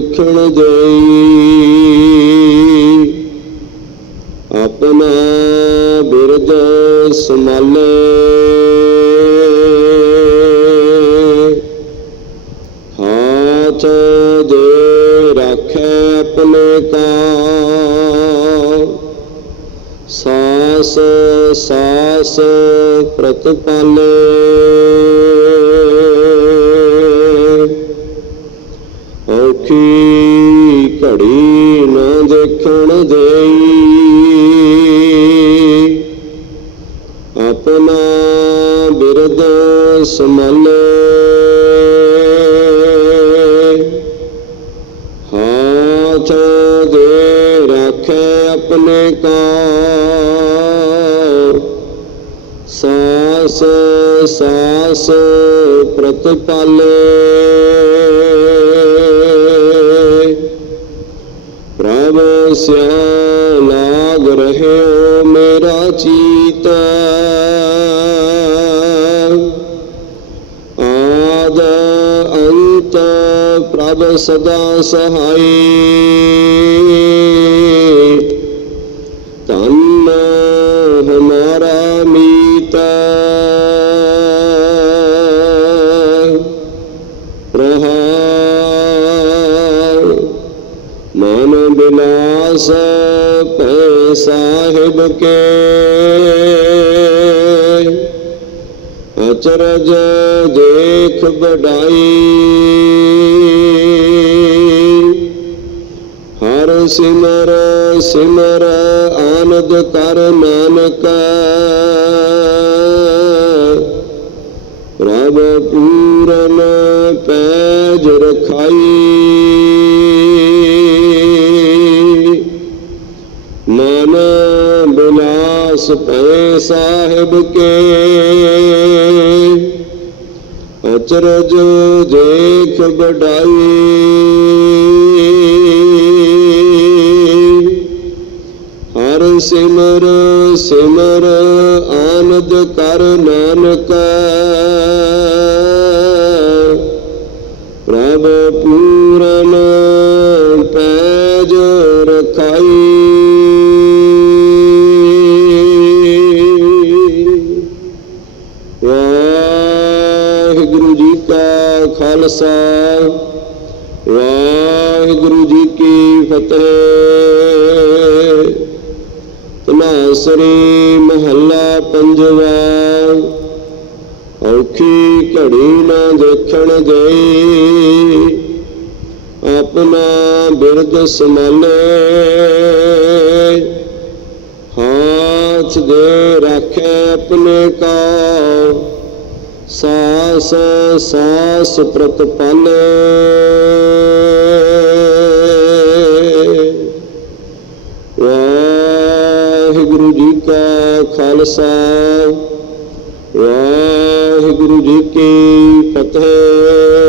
ਦੇਖਣ ਦੇਈ ਆਪਣਾ ਬਿਰਦ ਸੰਭਾਲੇ। ਹਾਥ ਦੇ ਰੱਖੇ ਆਪਣੇ ਕਾ ਸਾਸ ਸਾਸ ਪ੍ਰਤਪਾਲੇ। ਔਖੀ ਘੜੀ ਨਾ ਦੇਖਣ ਦੇਈ। ਆਪਣਾ ਬਿਰਦ ਸੰਭਾਲੇ। ਹਾਥ ਦੇ ਰੱਖੇ ਆਪਣੇ ਕਾ ਸਾਸ ਸਾਸ ਪ੍ਰਤਪਾਲੇ। ਪ੍ਰਭ ਸਿਆ ਲਾਗ ਰਹਿਓ ਮੇਰਾ ਚੀਤ। ਆਦ ਅੰਤ ਪ੍ਰਭ ਸਦਾ ਸਹਾਈ। ਮਨ ਬਿਲਾਸ ਪੈ ਸਾਹਿਬ ਕੇ। ਅਚਰਜ ਦੇਖ ਬਡਾਈ ਹਰ ਸਿਮਰ ਸਿਮਰ ਆਨੰਦ ਕਰ ਨਾਨਕ। ਪ੍ਰਭ ਪੂਰਨ ਪੈਜ ਰਖਾਈ ਮਨ ਬਿਲਾਸ ਪੈ ਸਾਹਿਬ ਕੇ। ਅਚਰਜ ਦੇਖ ਬਡਾਈ ਹਰ ਸਿਮਰ ਸਿਮਰ ਆਨੰਦ ਕਰ ਨਾਨਕਾ। ਖਾਲਸਾ। ਵਾਹਿਗੁਰੂ ਜੀ ਕੀ ਫਤਿਹ। ਤਨਾਸਰੀ ਮਹੱਲਾ ਪੰਜਵਾ। ਔਖੀ ਘੜੀ ਨਾ ਦੇਖਣ ਗਈ ਆਪਣਾ ਬਿਰਦ ਸੰਭਾਲੇ। ਹਾਥ ਦੇ ਰੱਖੇ ਆਪਣੇ ਕਾ ਸਾਸ ਸਾਸ ਪ੍ਰਤਪਲ ਵਾਹਿਗੁਰੂ ਜੀ ਕਾ ਖਾਲਸਾ ਵਾਹਿਗੁਰੂ ਜੀ ਕੀ ਫਤਿਹ।